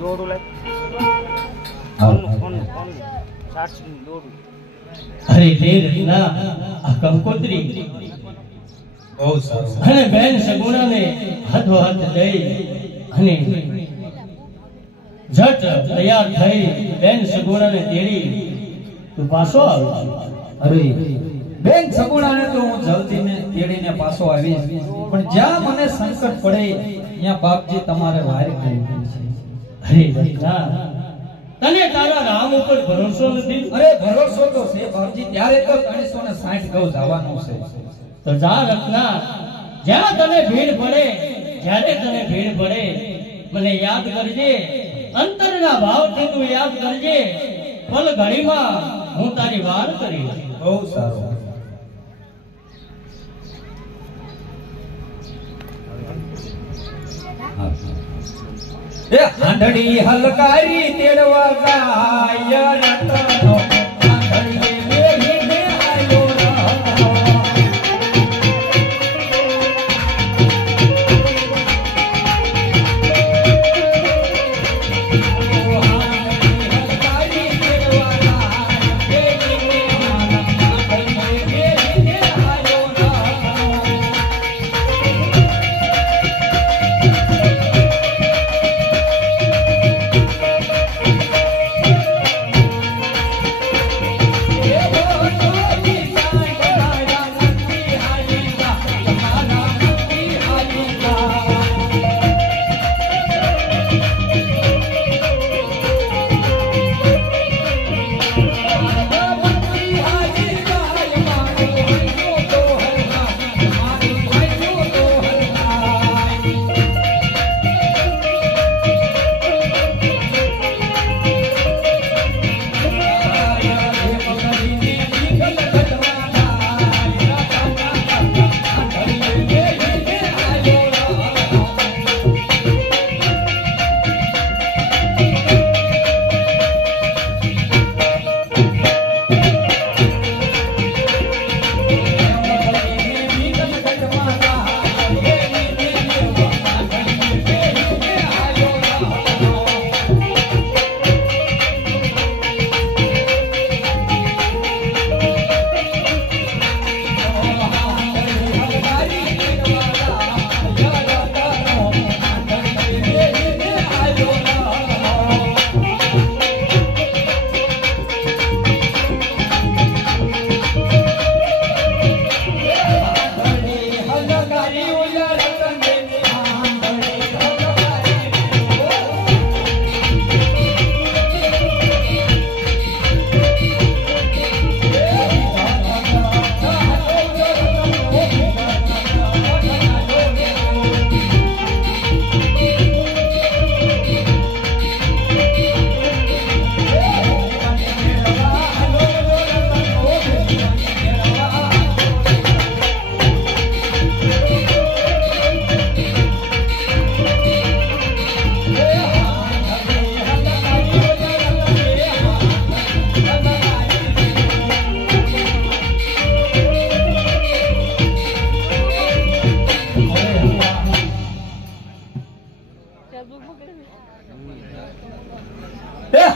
દોડું લાગ દોડું અરે લે રત્ના આ કંકોત્રી બહુ સારું અને બેન સગુણાને હાથો હાથ દઈ અને જટ તૈયાર થઈ બેન સગુણાને તેડી તું પાછો આવ્યો. અરે બેન સગુણાને તો હું જલ્દીને તેડીને પાછો આવીશ, પણ જ્યાં મને સંકટ પડે ત્યાં બાપજી તમારે વાર કરી છે. અરે રત્ના તને તારા રામ ઉપર ભરોસો નથી? અરે ભરોસો તો છે બાપજી, ત્યારે તો 360 ગૌ જવાનું છે. તો જા રત્ના, જ્યાં તને ભીડ પડે, જ્યારે તને ભીડ પડે મને યાદ કરજે, અંતરના ભાવથી તું યાદ કરજે, પલ ઘડીમાં હું તારી વાર કરીશ. બહુ સારું. એ હાંડડી હલકારી તેડવા ગાય રતનો હાંડડીએ મેઘે આયો રતનો.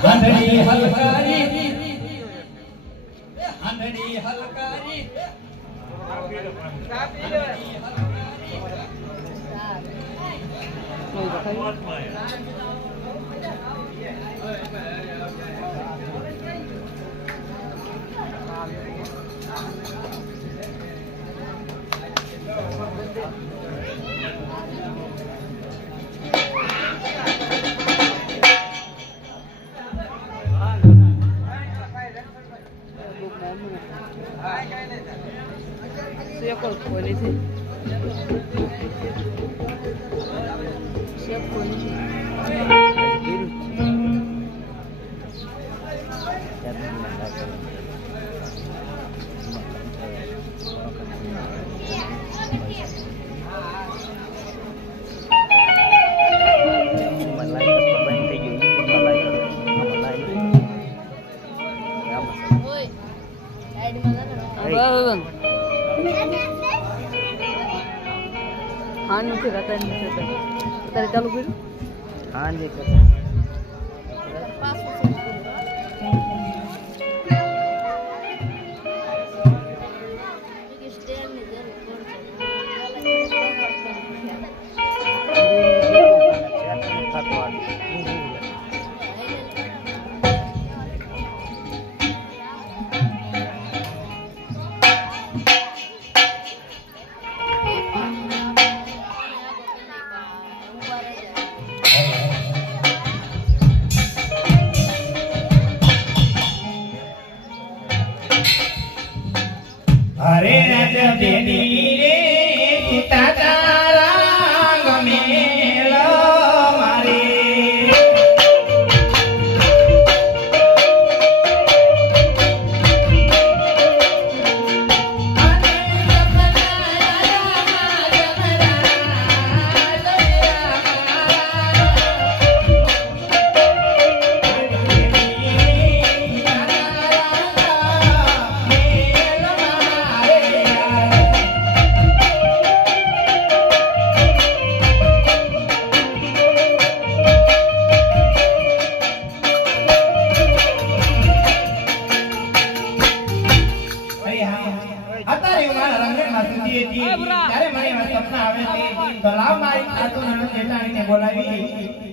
હાંડડી હલકારી હાંડડી હલકારી Siapa polisi? Siapa polisi? हाँ नुकसान नहीं होता અત્યારે ચાલુ કર્યું હા જી हरे राज बेनी रे सीता तारा गमेला मारे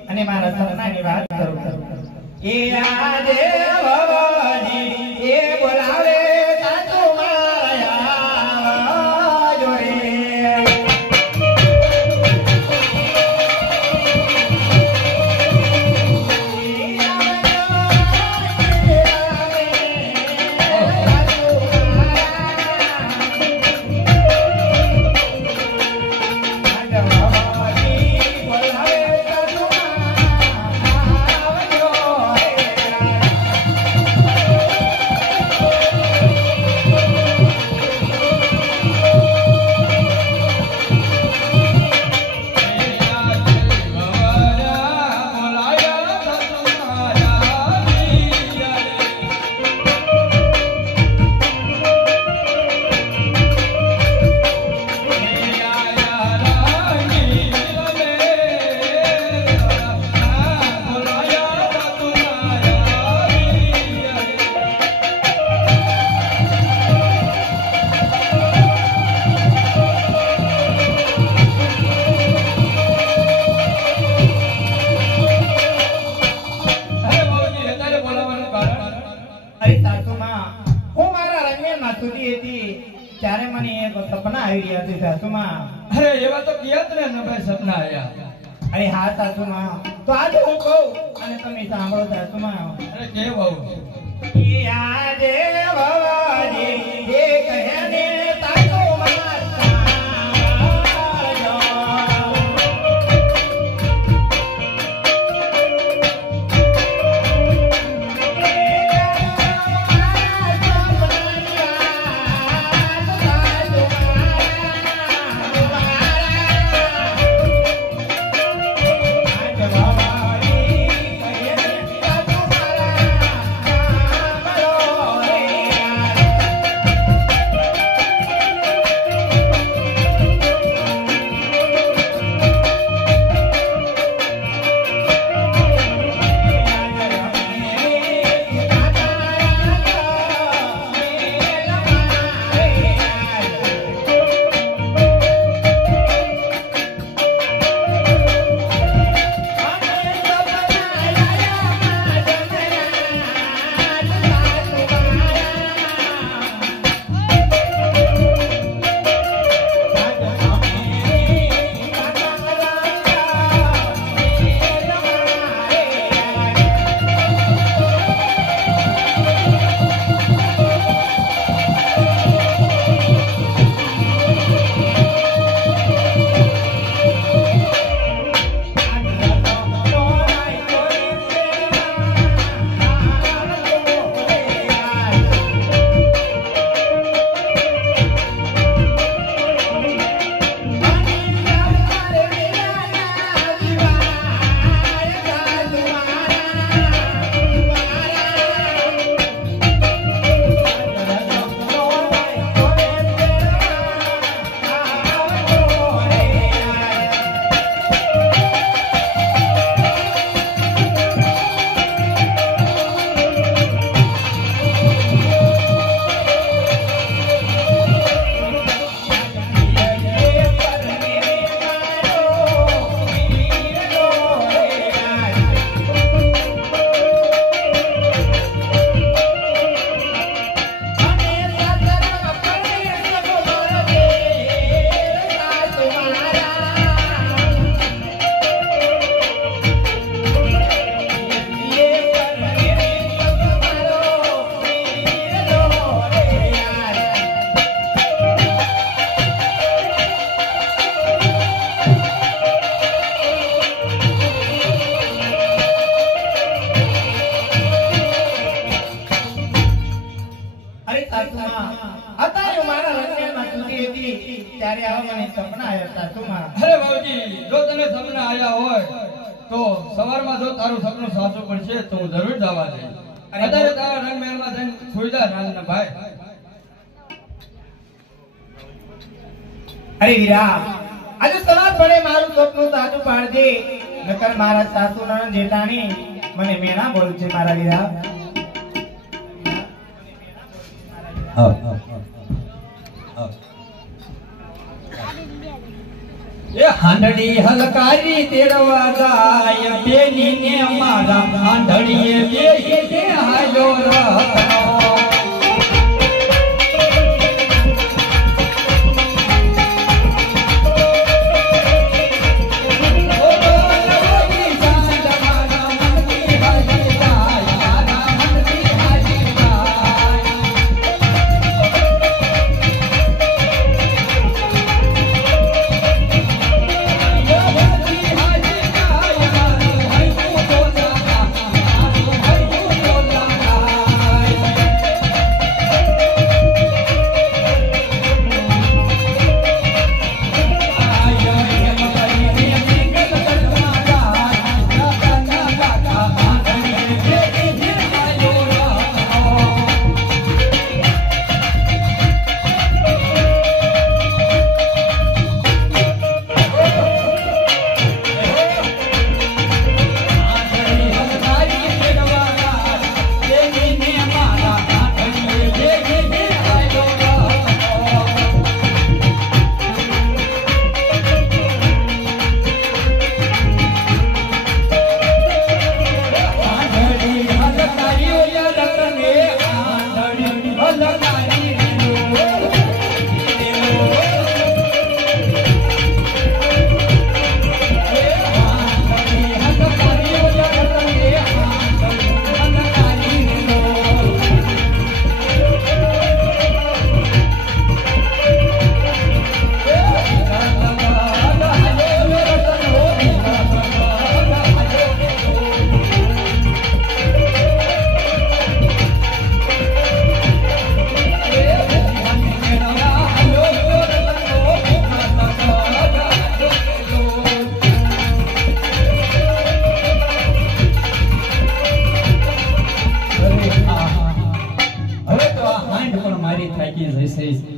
અને મારા સપનાની વાત કરું એ આજે ભવજી એ બોલાવે સાચો મારા જોડે ત્યારે મને એક સપના આવી રહ્યા છે સાસુમાં અરે એવા તો કિયાત ને ભાઈ સપના આયા અરે હા સાસુમાં તો આજે હું કહું અને તમે સાંભળો સાસુમાં અરે કે બહુ આજે ભવાજી એ કહે ને સાસુમાં આયા હોય તો સવારમાં જો તારું સપનું સાચું પડશે તો હું જરૂર જવા દે. અત્યારે તારા રંગમહેલમાં જઈને સુઈ જા રાંધના ભાઈ. અરે વીરા, આજે સવાર પડે મારું સપનું સાચું પાડજે, નકર મારા સાસુ નણંદ જેઠાણી મને મેણા બોલ છે મારા વીરા. એ હાંડડી હલકારી તેડવા જાય બેની ને મારા હાંડડીએ બેહી કે હાલો રતનો.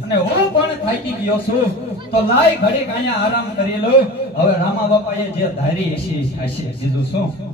અને હું પણ થાકી ગયો છું તો લાય ઘડીક અહીંયા આરામ કરી લો. હવે રામા બાપાએ જે ધારી હશે બીજું શું.